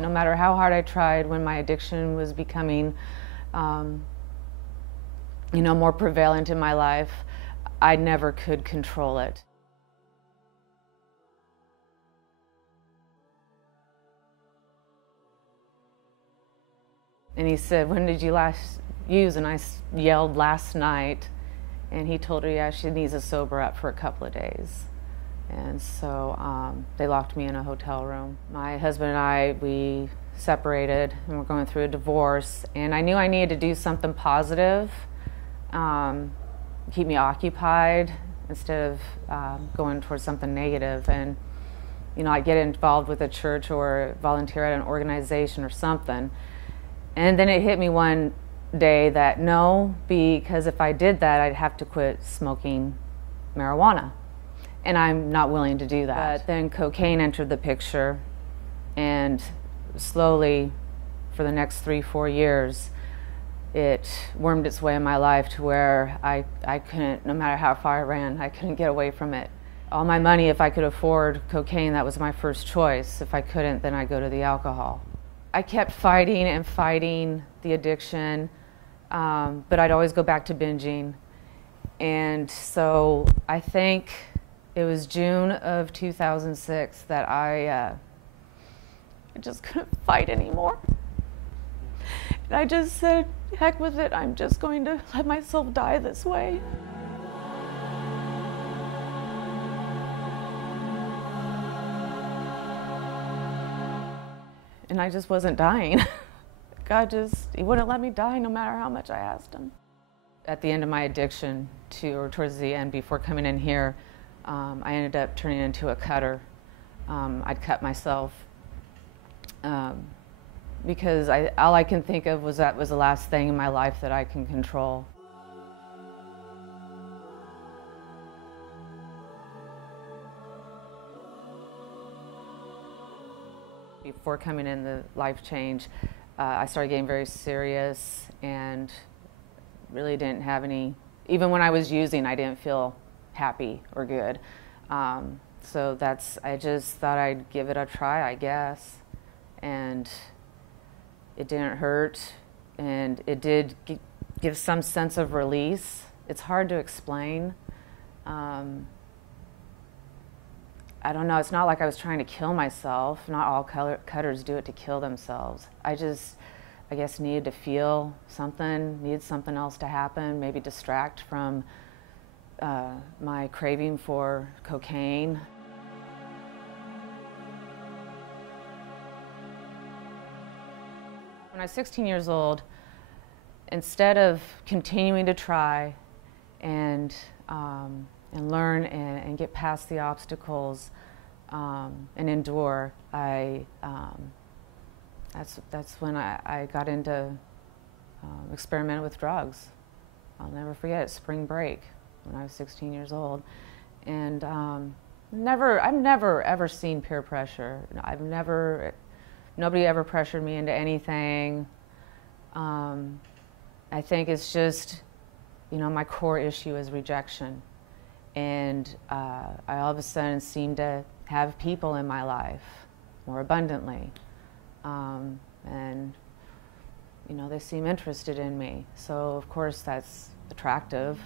No matter how hard I tried, when my addiction was becoming, more prevalent in my life, I never could control it. And he said, "When did you last use?" And I yelled, "Last night." And he told her, yeah, she needs to sober up for a couple of days. And so they locked me in a hotel room. My husband and I, we separated and we're going through a divorce. And I knew I needed to do something positive, keep me occupied instead of going towards something negative. And, I'd get involved with a church or volunteer at an organization or something. And then it hit me one day that no, because if I did that, I'd have to quit smoking marijuana. And I'm not willing to do that. But then cocaine entered the picture, and slowly, for the next 3-4 years, it wormed its way in my life to where I couldn't, no matter how far I ran, I couldn't get away from it. All my money, if I could afford cocaine, that was my first choice. If I couldn't, then I'd go to the alcohol. I kept fighting and fighting the addiction, but I'd always go back to binging. And so I think it was June of 2006 that I just couldn't fight anymore. And I just said, heck with it, I'm just going to let myself die this way. And I just wasn't dying. God he wouldn't let me die no matter how much I asked him. At the end of my addiction, or towards the end before coming in here, I ended up turning into a cutter. I'd cut myself because all I can think of was that was the last thing in my life that I can control. Before coming in the LifeChange, I started getting very serious and really didn't have any, even when I was using, I didn't feel happy or good. So I just thought I'd give it a try, I guess. And it didn't hurt, and it did give some sense of release. It's hard to explain. I don't know, it's not like I was trying to kill myself. Not all cutters do it to kill themselves. I guess needed to feel something, needed something else to happen, maybe distract from my craving for cocaine. When I was 16 years old, instead of continuing to try and learn and get past the obstacles and endure, that's when I got into experimenting with drugs. I'll never forget it, spring break when I was 16 years old. And I've never ever seen peer pressure. Nobody ever pressured me into anything. I think it's just, my core issue is rejection. And I all of a sudden seem to have people in my life more abundantly. And, they seem interested in me. So, of course, that's attractive,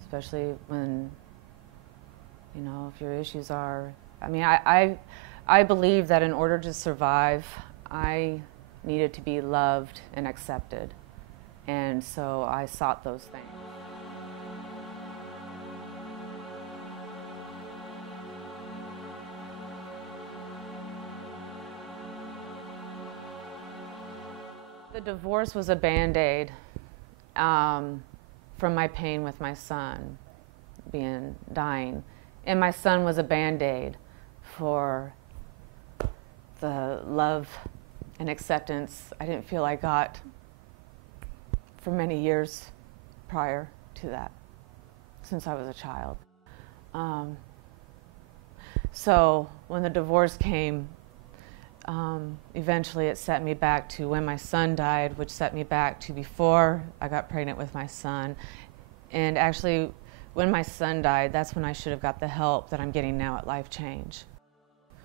especially when, if your issues are, I believe that in order to survive, I needed to be loved and accepted. And so I sought those things. The divorce was a Band-Aid from my pain with my son dying. And my son was a Band-Aid for the love and acceptance I didn't feel I got for many years prior to that, since I was a child. So when the divorce came, eventually it set me back to when my son died, which set me back to before I got pregnant with my son. And actually, When my son died, that's when I should have got the help that I'm getting now at LifeChange.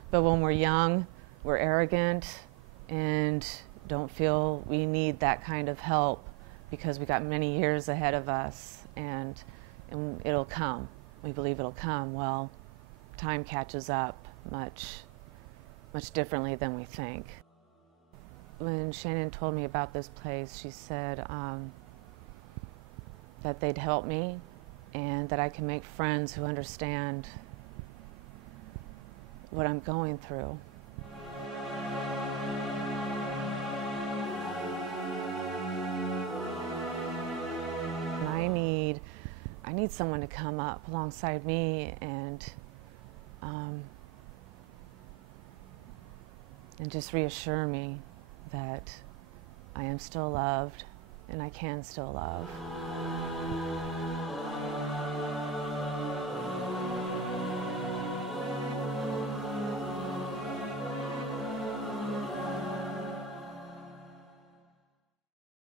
But when we're young, we're arrogant and don't feel we need that kind of help because we got many years ahead of us, and it'll come. We believe it'll come. Well, time catches up much differently than we think. When Shannon told me about this place, she said that they'd help me and that I can make friends who understand what I'm going through. I need someone to come up alongside me and just reassure me that I am still loved and I can still love.